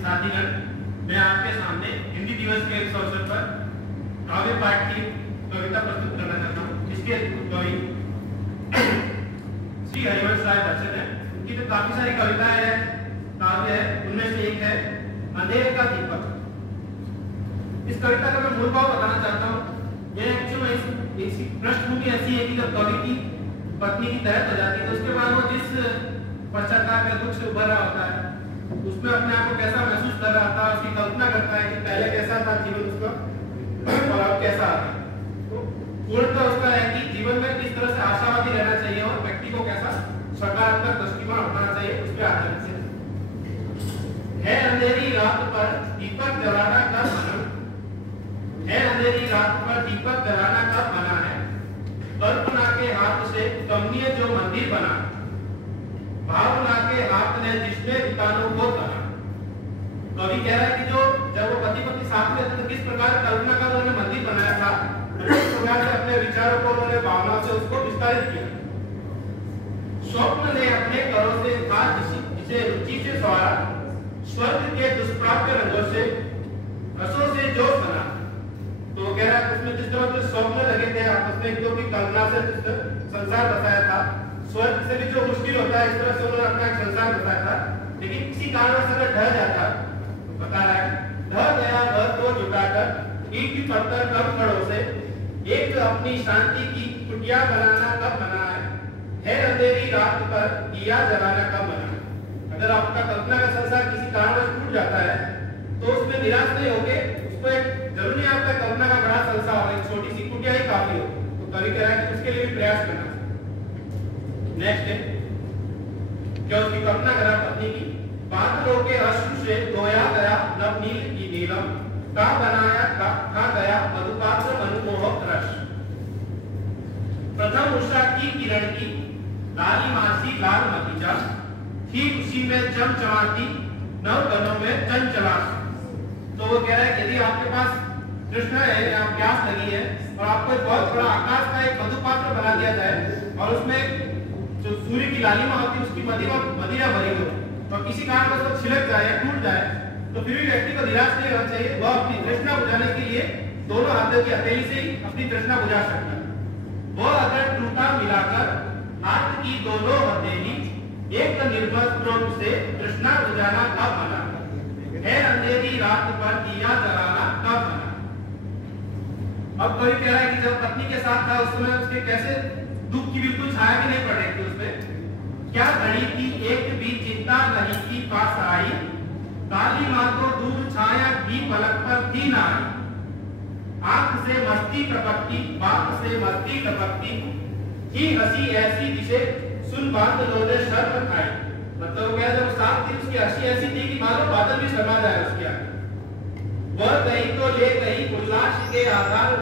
साथीगण, मैं आपके सामने हिंदी दिवस के इस अवसर पर काव्य पाठ की कविता प्रस्तुत करना चाहता हूँ, जिसके कवि श्री हरिवंश राय बच्चन है। उनकी तो काफी सारी कविताएं हैं, काव्य है, उनमें से एक है अंधेरे का दीपक। इस कविता का मैं मूल भाव बताना चाहता हूँ। यह एक्चुअली इसकी पृष्ठभूमि ऐसी है कि जब कवि की पत्नी की तहत हो जाती है तो उसके बाद वो जिस पश्चाताप या दुख से उभर रहा होता है, उसमें अपने आप को कैसा महसूस कर रहा था, उसकी कल्पना करता है कि पहले कैसा था जीवन उसका और अब कैसा आता है। तो पूर्णतः उसका है कि जीवन में किस तरह से आशावादी रहना चाहिए और व्यक्ति को कैसा सकारात्मक दृष्टिकोण अपनाना चाहिए, उस पर आधारित है। अंधेरी रात पर दीपक जलाना कब मना है, अंधेरी रात पर दीपक जलाना कब मना है, कल्पना के हाथ से कमनीय जो मंदिर बना, भावना के हाथ ने जिसने वितानों को तना। कवि कह रहा है कि जो जब वो पति पत्नी साथ में थे तो किस प्रकार कल्पना का उन्होंने मंदिर बनाया था, किस प्रकार से अपने विचारों को उन्होंने भावना से उसको विस्तारित किया। स्वप्न ने अपने करों से था जिसे रुचि से सवारा, स्वर्ग के दुष्प्राप्य रंगों से रसों से जो बना। तो वो कह रहा है उसमें जिस तरह से स्वप्न लगे थे आपस में एक दो की कल्पना से संसार बताया था, स्वर्ग से भी जो मुश्किल होता है इस तरह से उन्होंने अपना एक संसार बताया था। लेकिन किसी कारण से अगर ढह जाता, बता रहा है ढह गया घर को जुटाकर ईंट की पत्थर कब खड़ों से, एक अपनी शांति की कुटिया बनाना कब मना है अंधेरी रात पर दिया जलाना कब मना है। अगर आपका कल्पना का संसार किसी कारण से टूट जाता है तो उसमें निराश नहीं होगे, उसको एक जरूरी आपका कल्पना का बड़ा संसार हो, एक छोटी सी कुटिया ही काफी हो। तो कवि कह रहा है कि उसके लिए भी प्रयास करना। नेक्स्ट है क्या उसकी कल्पना करा पत्नी की, बादलों के अश्रु से धोया गया नव नील की नीलम, का बनाया खा गया मधुपात्र मनमोहक रस। प्रथम उषा की किरण की लाली मासी लाल मतीजा, ठीक उसी में चमचमाती नव कणों में चंचला। तो वो कह रहा है यदि आपके पास तृष्णा है या प्यास लगी है और आपको एक बहुत बड़ा आकाश का एक मधुपात्र बना दिया जाए और उसमें जो सूर्य की लालिमा होती है उसकी मदिरा भरी हो और किसी कारण में उसको छिलक जाए टूट जाए, तो फिर भी व्यक्ति को निराश नहीं होना चाहिए। वह अपनी तृष्णा बुझाने के लिए दोनों हाथों की हथेली से ही अपनी तृष्णा बुझा सकता है। वह अगर टूटा मिलाकर हाथ की दोनों हथेली एक निर्बल स्रोत से तृष्णा बुझाना कब मना है, अंधेरी रात पर दिया जलाना कब मना। अब कवि कह रहा है कि जब पत्नी के साथ था उस समय उसके कैसे दुख की बिल्कुल छाया भी नहीं पड़ रही थी उसमें। क्या घड़ी की एक भी चिंता नहीं की पास आई, काली मां को दूर छाया भी पलक पर थी ना आई। आंख से मस्ती टपकती बात से मस्ती टपकती, ही हंसी ऐसी जिसे सुन बात लोने शर्म खाई। मतलब क्या जब साथ थी उसकी हंसी ऐसी थी कि मानो बादल भी शर्मा जाए उसके आगे। वह गई तो ले गई उल्लास के आधार